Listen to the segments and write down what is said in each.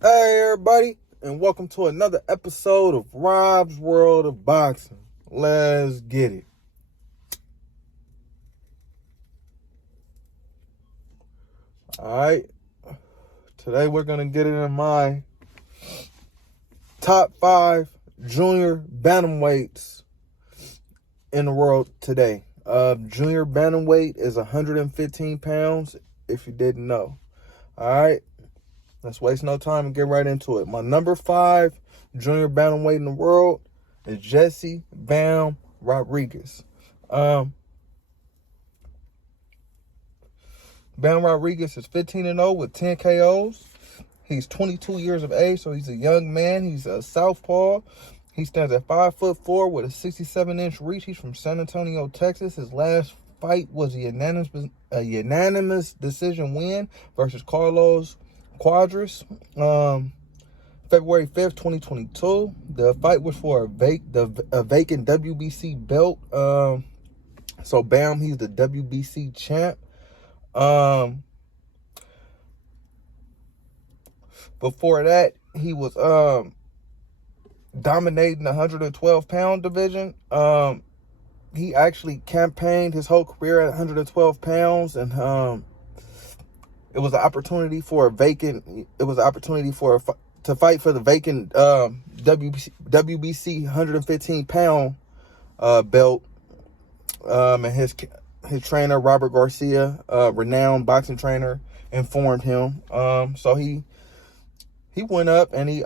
Hey everybody, and welcome to another episode of Rob's World of Boxing. Let's get it. Alright, today we're going to get into my top 5 junior bantamweights in the world today. Junior bantamweight is 115 pounds, if you didn't know. Alright, let's waste no time and get right into it. My number 5 junior bantamweight in the world is Jesse Bam Rodriguez. Bam Rodriguez is 15-0 with 10 KOs. He's 22 years of age, so he's a young man. He's a southpaw. He stands at 5'4" with a 67-inch reach. He's from San Antonio, Texas. His last fight was a unanimous decision win versus Carlos Quadras, February 5th, 2022. The fight was for a vacant WBC belt. So Bam, he's the WBC champ. Before that, he was dominating the 112-pound division. He actually campaigned his whole career at 112 pounds, and it was an opportunity for a vacant. It was an opportunity for to fight for the vacant WBC 115-pound belt. And his trainer Robert Garcia, renowned boxing trainer, informed him. So he went up and he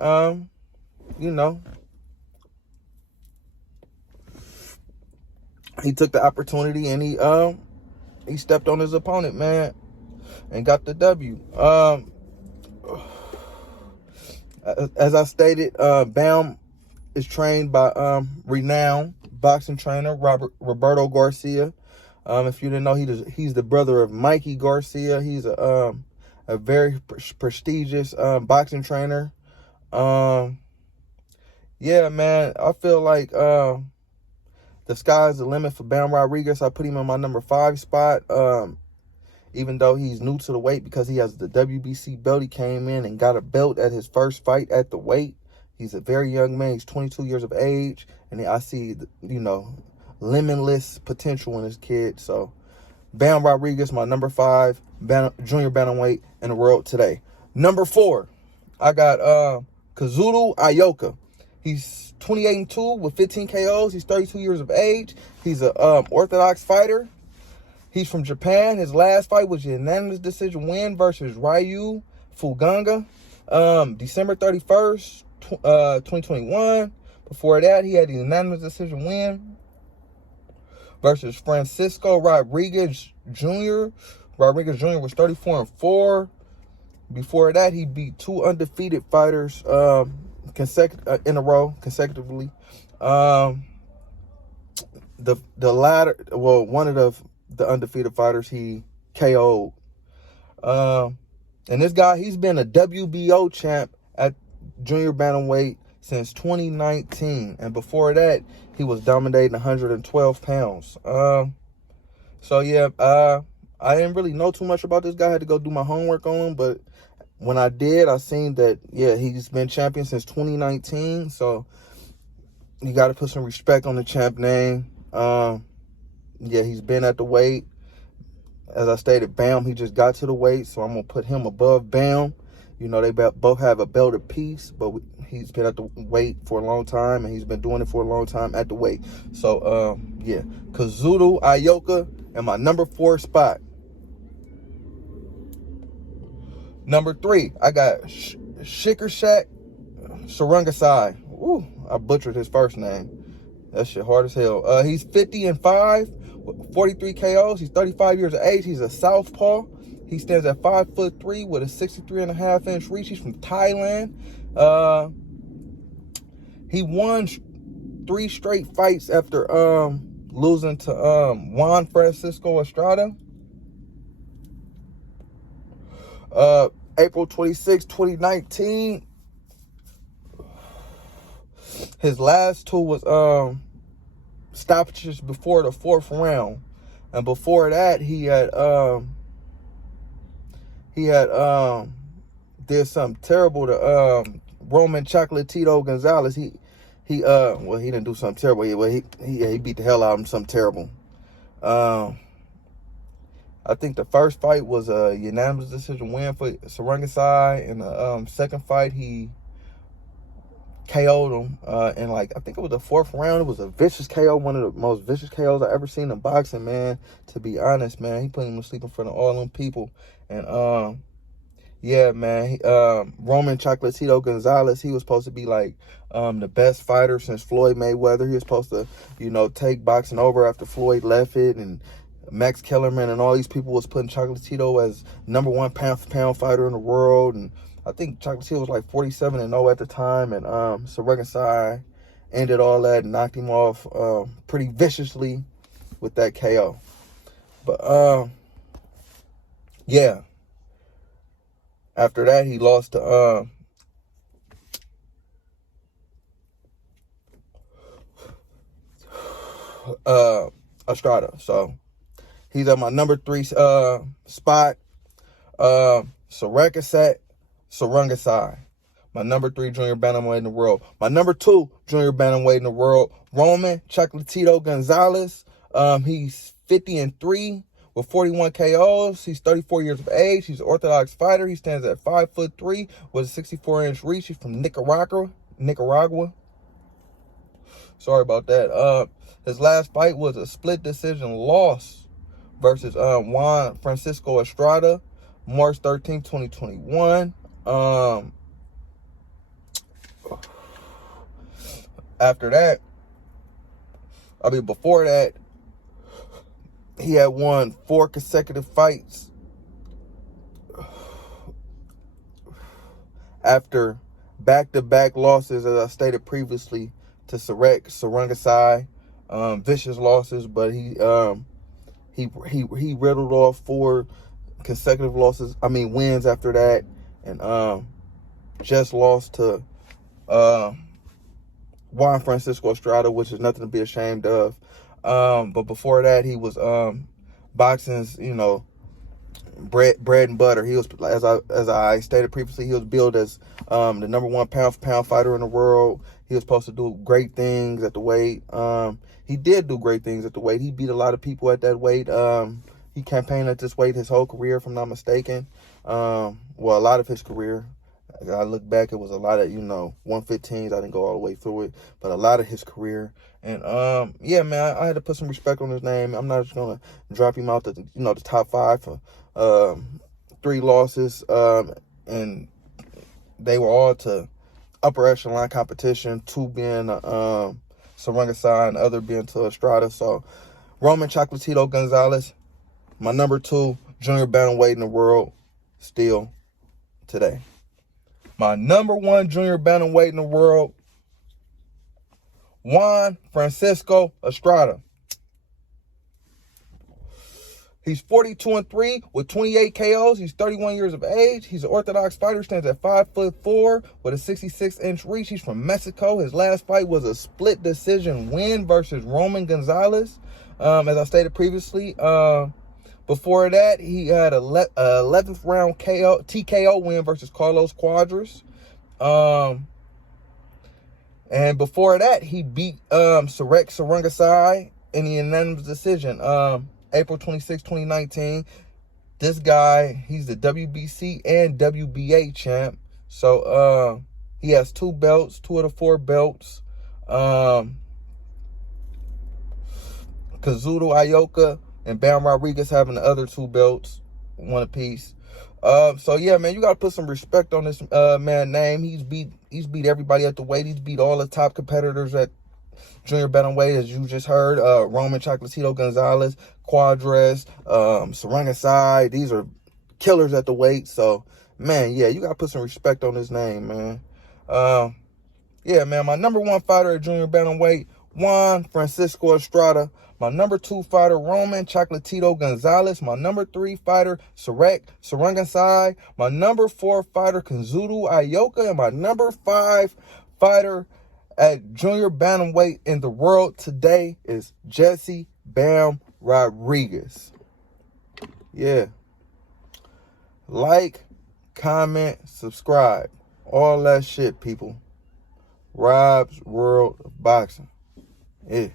he took the opportunity and he stepped on his opponent, man, and got the W. As I stated, Bam is trained by renowned boxing trainer Roberto Garcia. If you didn't know, he's the brother of Mikey Garcia. He's a very prestigious boxing trainer. Yeah, man, I feel like the sky's the limit for Bam Rodriguez. I put him in my number 5 spot. Even though he's new to the weight because he has the WBC belt. He came in and got a belt at his first fight at the weight. He's a very young man. He's 22 years of age. And I see, limitless potential in this kid. So, Bam Rodriguez, my number 5 junior bantamweight in the world today. Number 4, I got Kazuto Ayoka. He's 28-2 with 15 KOs. He's 32 years of age. He's a orthodox fighter. He's from Japan. His last fight was a unanimous decision win versus Ryu Fuganga, December 31st, 2021. Before that, he had a unanimous decision win versus Francisco Rodriguez Jr. Rodriguez Jr. was 34-4. Before that, he beat 2 undefeated fighters in a row consecutively. The latter, well, one of the undefeated fighters he KO'd. And this guy, he's been a WBO champ at junior bantamweight since 2019. And before that, he was dominating 112 pounds. So, yeah, I didn't really know too much about this guy. I had to go do my homework on him. But when I did, I seen that, yeah, he's been champion since 2019. So, you got to put some respect on the champ name. Yeah, he's been at the weight. As I stated, Bam, he just got to the weight, so I'm going to put him above Bam. They both have a belt apiece, but he's been at the weight for a long time, and he's been doing it for a long time at the weight. So, yeah, Kazuto Ayoka in my number 4 spot. Number 3, I got Shaq Sorungasai. Ooh, I butchered his first name. That shit hard as hell. He's 50-5. 43 KOs. He's 35 years of age. He's a southpaw. He stands at 5'3" with a 63.5-inch reach. He's from Thailand. He won 3 straight fights after losing to Juan Francisco Estrada. April 26, 2019. His last 2 was stoppages before the 4th round, and before that he had did something terrible to Roman Chocolatito Gonzalez. He didn't do something terrible. He beat the hell out of him, something terrible. I think the first fight was a unanimous decision win for Sorungasai. In the second fight, he KO'd him. And I think it was the fourth round. It was a vicious KO, one of the most vicious KOs I ever seen in boxing, man. To be honest, man, he put him to sleep in front of all them people. And yeah, man, Roman Chocolatito Gonzalez, he was supposed to be the best fighter since Floyd Mayweather. He was supposed to, take boxing over after Floyd left it, and Max Kellerman and all these people was putting Chocolatito as #1 pound-for-pound fighter in the world. And I think Chocolatito was 47-0 at the time. And Sorungasai ended all that and knocked him off pretty viciously with that KO. But yeah. After that, he lost to Estrada. So he's at my number 3 spot. Sorungasai, my number 3 junior bantamweight in the world. My number 2 junior bantamweight in the world, Roman Chocolatito Gonzalez. He's 50-3 with 41 KOs. He's 34 years of age. He's an orthodox fighter. He stands at 5'3" with a 64-inch reach. He's from Nicaragua. Sorry about that. His last fight was a split decision loss versus Juan Francisco Estrada, March 13, 2021. Before that, he had won 4 consecutive fights after back-to-back losses, as I stated previously, to Sorungasai. Vicious losses, but he riddled off 4 consecutive wins after that, and just lost to Juan Francisco Estrada, which is nothing to be ashamed of. But before that, he was boxing's, bread and butter. He was, as I stated previously, he was billed as the #1 pound-for-pound fighter in the world. He was supposed to do great things at the weight. He did do great things at the weight. He beat a lot of people at that weight. He campaigned at this weight his whole career, if I'm not mistaken. A lot of his career. I look back, it was a lot of, 115s. I didn't go all the way through it, but a lot of his career. And, yeah, man, I had to put some respect on his name. I'm not just going to drop him out the top 5 for 3 losses. And they were all to upper echelon competition, 2 being Sorungasai and the other being to Estrada. So, Roman Chocolatito Gonzalez, my number 2 junior bantamweight in the world, still today. My number 1 junior bantamweight in the world, Juan Francisco Estrada. He's 42-3 with 28 KOs. He's 31 years of age. He's an orthodox fighter, stands at 5'4" with a 66-inch reach. He's from Mexico. His last fight was a split decision win versus Roman Gonzalez. As I stated previously, before that, he had a 11th round TKO win versus Carlos Cuadras. And before that, he beat Sorungasai in the unanimous decision. April 26, 2019. This guy, he's the WBC and WBA champ. So he has 2 belts, 2 of the 4 belts. Kazuto Ayoka and Bam Rodriguez having the other 2 belts, 1 apiece. So yeah, man, you gotta put some respect on this man's name. He's beat everybody at the weight. He's beat all the top competitors at junior bantamweight, as you just heard. Roman Chocolatito Gonzalez, Cuadras, Sorungasai. These are killers at the weight. So, man, yeah, you gotta put some respect on his name, man. Yeah, man, my number 1 fighter at junior bantamweight, Juan Francisco Estrada. My number 2 fighter, Roman Chocolatito Gonzalez. My number 3 fighter, Sorungasai. My number 4 fighter, Kazuto Ayoka. And my number 5 fighter at junior bantamweight in the world today is Jesse Bam Rodriguez. Yeah. Like, comment, subscribe. All that shit, people. Rob's World of Boxing. Yeah.